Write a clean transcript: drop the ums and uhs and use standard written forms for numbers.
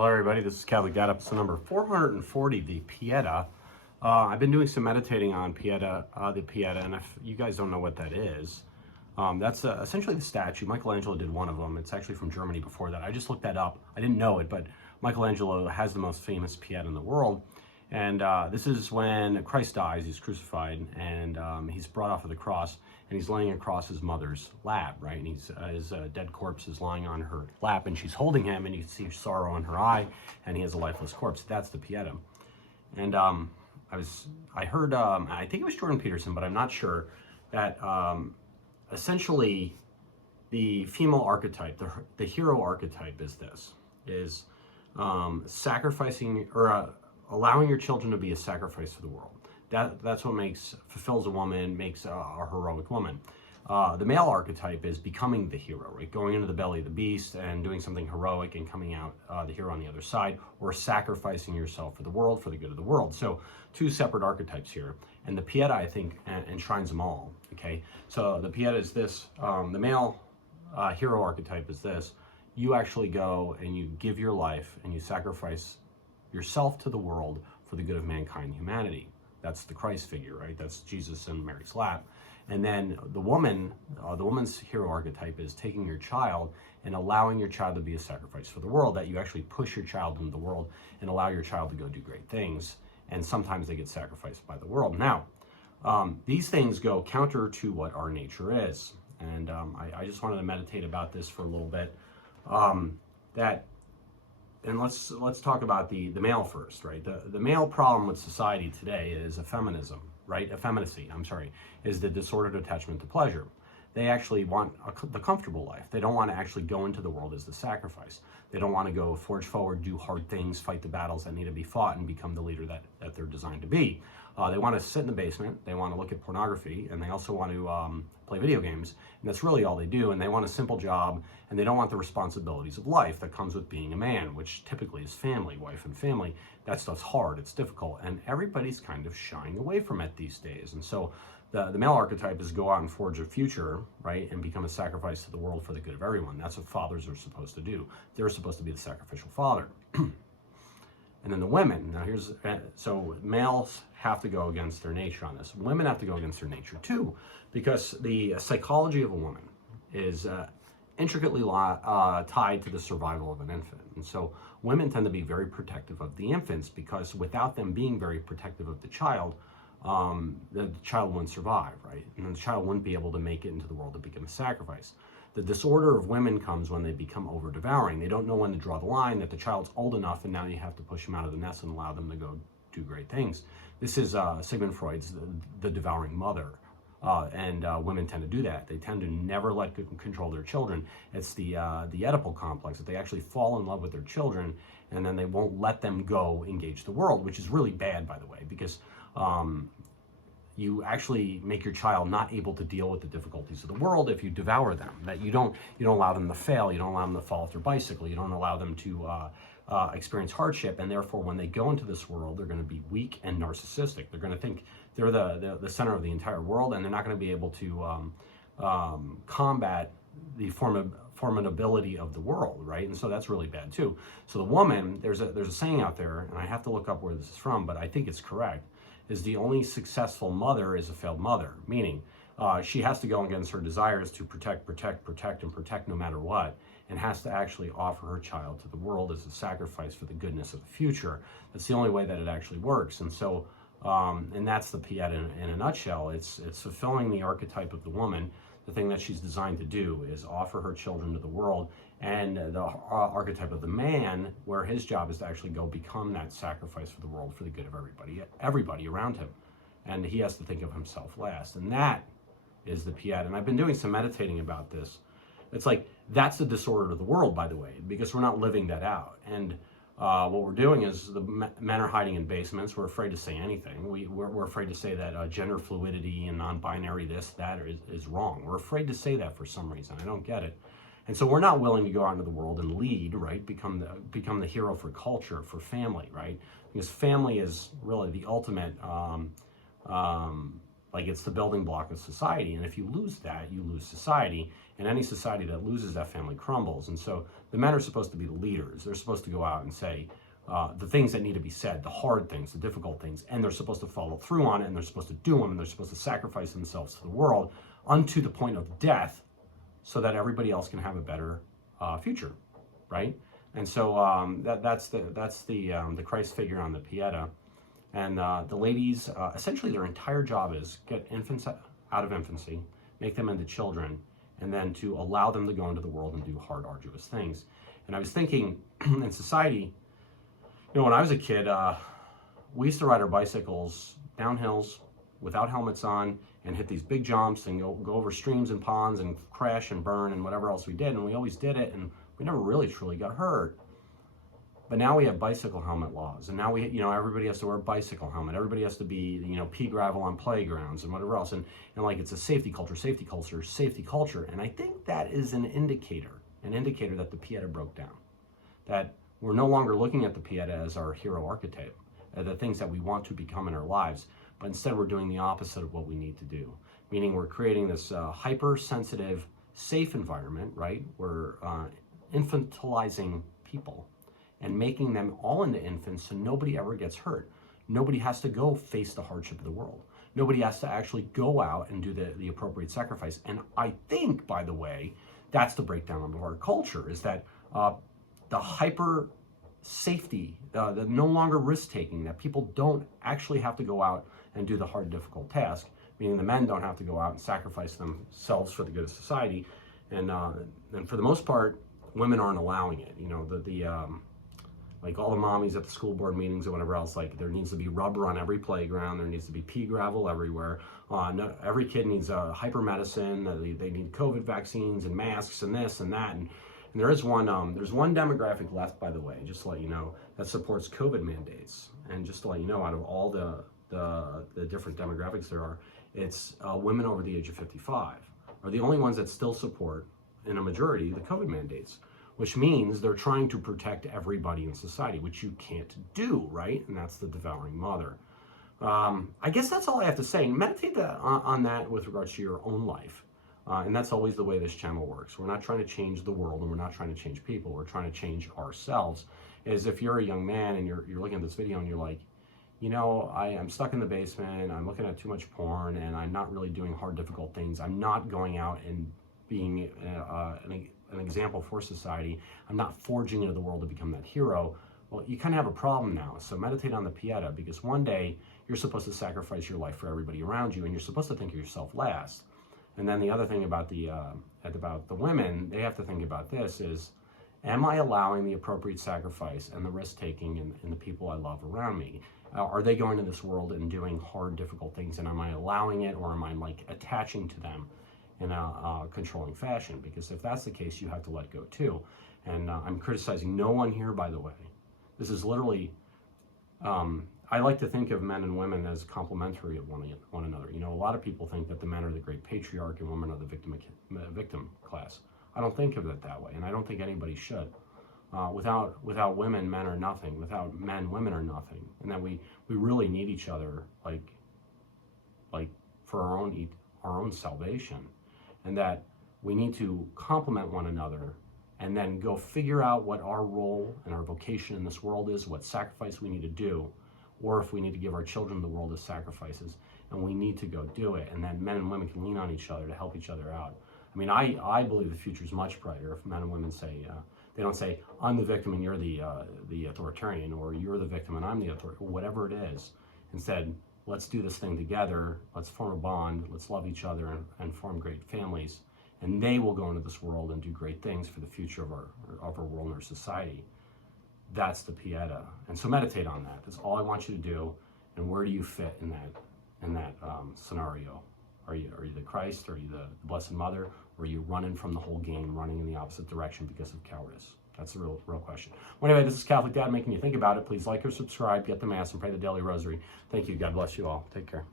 Hello everybody, this is Catholic Dad, episode number 440, the Pieta. I've been doing some meditating on Pieta, the Pieta, and if you guys don't know what that is, that's essentially the statue. Michelangelo did one of them. It's actually from Germany before that. I just looked that up. I didn't know it, but Michelangelo has the most famous Pieta in the world. And this is when Christ dies, he's crucified, and he's brought off of the cross, and he's laying across his mother's lap, right? And his dead corpse is lying on her lap, and she's holding him, and you see sorrow in her eye, and he has a lifeless corpse. That's the Pieta. And I heard, I think it was Jordan Peterson, but I'm not sure, that essentially the female archetype, the hero archetype is sacrificing, or allowing your children to be a sacrifice for the world. That's what fulfills a woman, makes a heroic woman. The male archetype is becoming the hero, right? Going into the belly of the beast and doing something heroic and coming out the hero on the other side, or sacrificing yourself for the world, for the good of the world. So two separate archetypes here. And the Pieta, I think, enshrines them all, okay? So the Pieta is this, the male hero archetype is this. You actually go and you give your life and you sacrifice yourself to the world for the good of mankind, humanity. That's the Christ figure, right? That's Jesus in Mary's lap. And then the woman's hero archetype is taking your child and allowing your child to be a sacrifice for the world, that you actually push your child into the world and allow your child to go do great things. And sometimes they get sacrificed by the world. Now, these things go counter to what our nature is. And I just wanted to meditate about this for a little bit. And let's talk about the male first, right? The male problem with society today is effeminism, right? Effeminacy, is the disordered attachment to pleasure. They actually want the comfortable life. They don't want to actually go into the world as the sacrifice. They don't want to go forge forward, do hard things, fight the battles that need to be fought, and become the leader that they're designed to be. They want to sit in the basement, they want to look at pornography, and they also want to play video games, and that's really all they do. And they want a simple job, and they don't want the responsibilities of life that comes with being a man, which typically is family, wife and family. That stuff's hard, it's difficult, and everybody's kind of shying away from it these days. And so the male archetype is go out and forge a future, right, and become a sacrifice to the world for the good of everyone. That's what fathers are supposed to do. They're supposed to be the sacrificial father. And then the women, so males have to go against their nature on this. Women have to go against their nature too, because the psychology of a woman is intricately tied to the survival of an infant. And so women tend to be very protective of the infants, because without them being very protective of the child wouldn't survive, right? And the child wouldn't be able to make it into the world to become a sacrifice. The disorder of women comes when they become over-devouring. They don't know when to draw the line, that the child's old enough and now you have to push them out of the nest and allow them to go do great things. This is Sigmund Freud's the devouring mother. And women tend to do that. They tend to never let control their children. It's the Oedipal complex, that they actually fall in love with their children, and then they won't let them go engage the world, which is really bad, by the way, because you actually make your child not able to deal with the difficulties of the world if you devour them. That you don't allow them to fail, you don't allow them to fall off their bicycle, you don't allow them to experience hardship, and therefore when they go into this world, they're going to be weak and narcissistic. They're going to think they're the center of the entire world, and they're not going to be able to combat the formidability of the world, right? And so that's really bad too. So the woman, there's a saying out there, and I have to look up where this is from, but I think it's correct, is the only successful mother is a failed mother, meaning she has to go against her desires to protect no matter what, and has to actually offer her child to the world as a sacrifice for the goodness of the future. That's the only way that it actually works. And so, and that's the Pieta in a nutshell. It's fulfilling the archetype of the woman. The thing that she's designed to do is offer her children to the world, and the archetype of the man, where his job is to actually go become that sacrifice for the world for the good of everybody around him. And he has to think of himself last. And that is the Pieta. And I've been doing some meditating about this. It's like, that's the disorder of the world, by the way, because we're not living that out. And what we're doing is the men are hiding in basements. We're afraid to say anything. We're afraid to say that gender fluidity and non-binary that is wrong. We're afraid to say that for some reason. I don't get it. And so we're not willing to go out into the world and lead, right? Become the hero for culture, for family, right? Because family is really the ultimate Like, it's the building block of society. And if you lose that, you lose society. And any society that loses that family crumbles. And so the men are supposed to be the leaders. They're supposed to go out and say the things that need to be said, the hard things, the difficult things, and they're supposed to follow through on it, and they're supposed to do them, and they're supposed to sacrifice themselves to the world unto the point of death so that everybody else can have a better future, right? And so that's the Christ figure on the Pieta. And the ladies, essentially their entire job is get infants out of infancy, make them into children, and then to allow them to go into the world and do hard, arduous things. And I was thinking, in society, when I was a kid, we used to ride our bicycles down hills without helmets on and hit these big jumps and go over streams and ponds and crash and burn and whatever else we did. And we always did it, and we never really truly got hurt. But now we have bicycle helmet laws, and now everybody has to wear a bicycle helmet. Everybody has to be, pea gravel on playgrounds and whatever else. And like, it's a safety culture. And I think that is an indicator that the Pieta broke down. That we're no longer looking at the Pieta as our hero archetype, the things that we want to become in our lives, but instead we're doing the opposite of what we need to do. Meaning we're creating this hypersensitive, safe environment, right? We're infantilizing people and making them all into infants so nobody ever gets hurt. Nobody has to go face the hardship of the world. Nobody has to actually go out and do the appropriate sacrifice. And I think, by the way, that's the breakdown of our culture, is that the hyper safety, the no longer risk taking, that people don't actually have to go out and do the hard, difficult task, meaning the men don't have to go out and sacrifice themselves for the good of society. And for the most part, women aren't allowing it. Like all the mommies at the school board meetings or whatever else, like there needs to be rubber on every playground, there needs to be pea gravel everywhere. Every kid needs hyper medicine, they need COVID vaccines and masks and this and that. And there's one demographic left, by the way, just to let you know, that supports COVID mandates. And just to let you know, out of all the different demographics there are, it's women over the age of 55 are the only ones that still support, in a majority, the COVID mandates, which means they're trying to protect everybody in society, which you can't do, right? And that's the devouring mother. I guess that's all I have to say. Meditate on that with regards to your own life. And that's always the way this channel works. We're not trying to change the world, and we're not trying to change people. We're trying to change ourselves. As if you're a young man and you're looking at this video and you're like, I'm stuck in the basement, I'm looking at too much porn, and I'm not really doing hard, difficult things. I'm not going out and being an example for society. I'm not forging into the world to become that hero. Well, you kind of have a problem now. So meditate on the Pieta, because one day you're supposed to sacrifice your life for everybody around you, and you're supposed to think of yourself last. And then the other thing about the women, they have to think about this is, am I allowing the appropriate sacrifice and the risk-taking in the people I love around me? Are they going to this world and doing hard, difficult things, and am I allowing it, or am I like attaching to them in a controlling fashion? Because if that's the case, you have to let go too. And I'm criticizing no one here, by the way. This is literally, I like to think of men and women as complementary of one another. A lot of people think that the men are the great patriarch and women are the victim class. I don't think of it that way, and I don't think anybody should. Without women, men are nothing. Without men, women are nothing. And that we really need each other, like for our own salvation, and that we need to complement one another, and then go figure out what our role and our vocation in this world is, what sacrifice we need to do, or if we need to give our children the world as sacrifices, and we need to go do it. And then men and women can lean on each other to help each other out. I mean, I believe the future is much brighter if men and women say, they don't say, I'm the victim and you're the authoritarian, or you're the victim and I'm the authoritarian, whatever it is. Instead, let's do this thing together, let's form a bond, let's love each other and form great families. And they will go into this world and do great things for the future of our world and our society. That's the Pieta. And so meditate on that. That's all I want you to do. And where do you fit in that scenario? Are you the Christ? Are you the Blessed Mother? Or are you running from the whole game, running in the opposite direction because of cowardice? That's the real question. Well, anyway, this is Catholic Dad making you think about it. Please like or subscribe, get the Mass, and pray the Daily Rosary. Thank you. God bless you all. Take care.